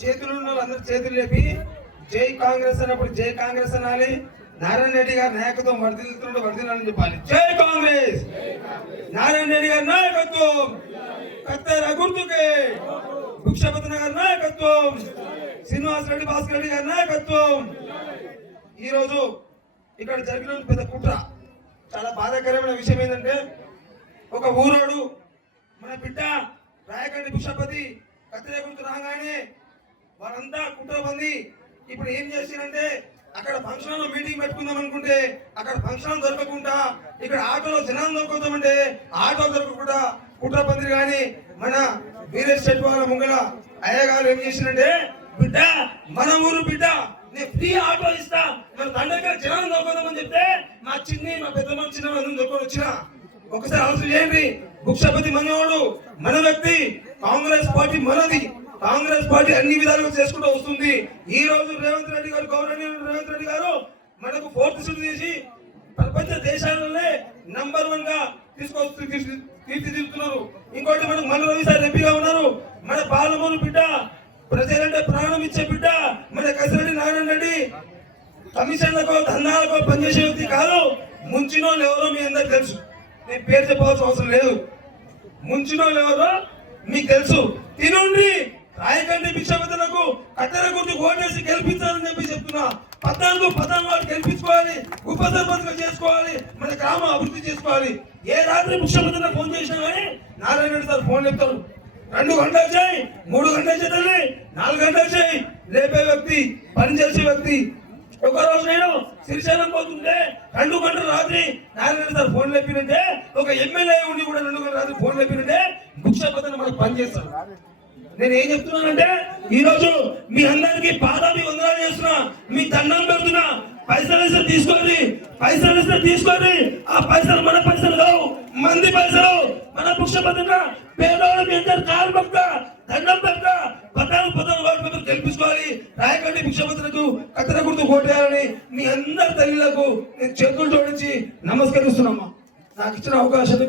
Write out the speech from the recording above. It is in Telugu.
చేతులు ఉన్న అందరు చేతులు లేపి జై కాంగ్రెస్ అన్నప్పుడు జై కాంగ్రెస్ అనాలి. నారాయణ రెడ్డి గారి నాయకత్వం వర్ధిల్లుతుంటే వర్ధిల్లాలని చెప్పాలి. జై కాంగ్రెస్. నారాయణ రెడ్డి గారి నాయకత్వం, కత్తెర గుర్తుకే భిక్షపతి గారి నాయకత్వం, శ్రీనివాస్ రెడ్డి భాస్కర్ రెడ్డి గారి నాయకత్వం. ఈరోజు ఇక్కడ జరిగిన పెద్ద కుట్ర, చాలా బాధాకరమైన విషయం ఏంటంటే, ఒక ఊరోడు మన బిడ్డ రాయకండి భిక్షపతి కత్తెర గుర్తు రాగానే వారంతా కుట్ర పొంది ఇప్పుడు ఏం చేశారంటే, అక్కడ ఫంక్షన్ మీటింగ్ పెట్టుకుందాం అనుకుంటే అక్కడ ఫంక్షన్ దొరకకుండా ఇక్కడ ఆటోలో జనాలు దొరుకుతామంటే ఆటో దొరకకుండా కుట్ర పొంది. కానీ మన వీరేష్ శెట్టి వాళ్ళ ముంగల అయ్యగారు ఏం చేసినంటే, బిడ్డ మన ఊరు బిడ్డ నేను ఫ్రీ ఆటో ఇస్తా, మన తండ్రి జనాలు దొరుకుతామని చెప్తే మా పెద్దమ్మ చిన్న దొరుకుని వచ్చిన ఒకసారి ఆలోచన చేయండి. భిక్షపతి మనోడు, మన వ్యక్తి, కాంగ్రెస్ పార్టీ మనది, కాంగ్రెస్ పార్టీ అన్ని విధాలుగా చేసుకుంటూ వస్తుంది. ఈ రోజు రేవంత్ రెడ్డి గారు, గవర్నర్ రేవంత్ రెడ్డి గారు మనకు 4th సీట్ తీసి ప్రపంచ దేశాలలోనే నంబర్ 1 గా తీర్చిదిద్దుతున్నారు. ఇంకోటి మనకు మల్లు సార్ ఎంపీగా ఉన్నారు. మన పాలమూరు బిడ్డ, ప్రజలంటే ప్రాణం ఇచ్చే బిడ్డ మన కసిరెడ్డి నారాయణ రెడ్డి కమిషన్లకో దందాలకో పనిచేసే వ్యక్తి కాదు. ముంచినోళ్ళు ఎవరో మీ అందరికి తెలుసు, నేను పేరు చెప్పాల్సిన అవసరం లేదు. ముంచినోళ్ళు ఎవరో మీకు తెలుసు. తినుండి రాయకండి భిక్షపతులకు కత్తెర గుర్తు ఓటేసి గెలిపించాలని చెప్పి చెప్తున్నా. 14 గెలిపించుకోవాలి, ఉప సర్పంచ్గా చేసుకోవాలి, మన గ్రామం అభివృద్ధి చేసుకోవాలి. ఏ రాత్రి భిక్షపతులకు ఫోన్ చేసినా కానీ నారాయణ రెడ్డి సార్ ఫోన్ చెప్తారు. 2 గంటలు చేయి, 3 గంటలు చేయాలి, 4 గంటలు చేయి, లేపే వ్యక్తి, పనిచేసే వ్యక్తి. ఒక రోజు నేను శ్రీశైలం పోతుంటే 2 గంటలు రాత్రి నారాయణ సార్ ఫోన్ లేపినంటే, ఒక ఎమ్మెల్యే ఉండి కూడా 2 గంటల రాత్రి ఫోన్ లేపినంటే భిక్షపతులు మనకు పనిచేస్తాడు. నేను ఏం చెప్తున్నానంటే, ఈ రోజు మీ అందరికి పాదాభి వందనాలు చేస్తున్నా, మీ దండం పెడుతున్నా. పైసలు ఇస్తే తీసుకొని ఆ పైసలు మన పైసలు కావు, మంది పైసలు. మన భిక్షపతున్న పేదవాళ్ళు మీ అందరు కాలు పక్క దండం పెడత 14 ఓట్లు గెలిపించుకోవాలి. రాయకండి భిక్షపతులకు కత్తెర గుర్తు ఓటేయాలని మీ అందరి తల్లిలకు నేను చేతులు జోడించి నమస్కరిస్తున్నామ్మా. నాకు ఇచ్చిన అవకాశం